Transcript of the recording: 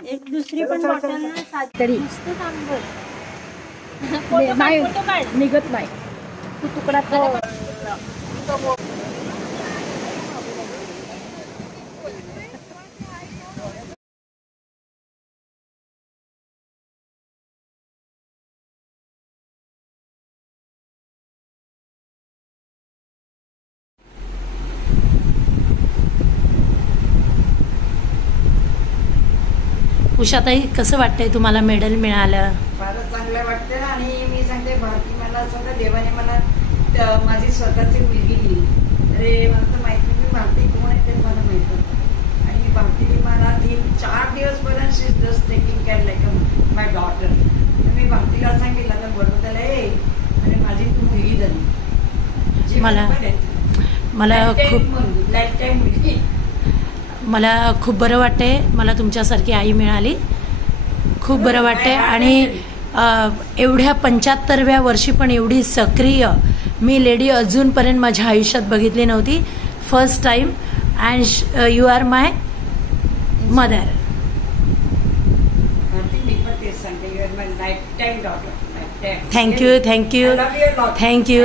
एक दुसरी पण बॉटल ना सात तरी मस्त सांबर नाही निघत नाही तू तुकडा तो उषाताई कसं वाटतंय तुम्हाला मेडल मिळालं? फारच चांगलं वाटतं आणि मी सांगते भारती मला स्वतः देवाने मला माझी स्वतःची मुलगी दिली. अरे मला तर माहिती नाही भारती कोण आहे ते मला माहित होतं आणि भारतीने मला 4 दिवसपर्यंत शी जस्ट टेकिंग केअर लाईक माय डॉटर. मी भारतीला सांगितलं तर बोलतो त्याला आणि माझी तू मुलगी झाली. मला खूप बरं वाटतंय. मला तुमच्यासारखी आई मिळाली. खूप बरं वाटतंय आणि एवढ्या 75व्या वर्षी पण एवढी सक्रिय मी लेडी अजूनपर्यंत माझ्या आयुष्यात बघितली नव्हती. First time and you are my mother. Thank you thank you thank you thank you.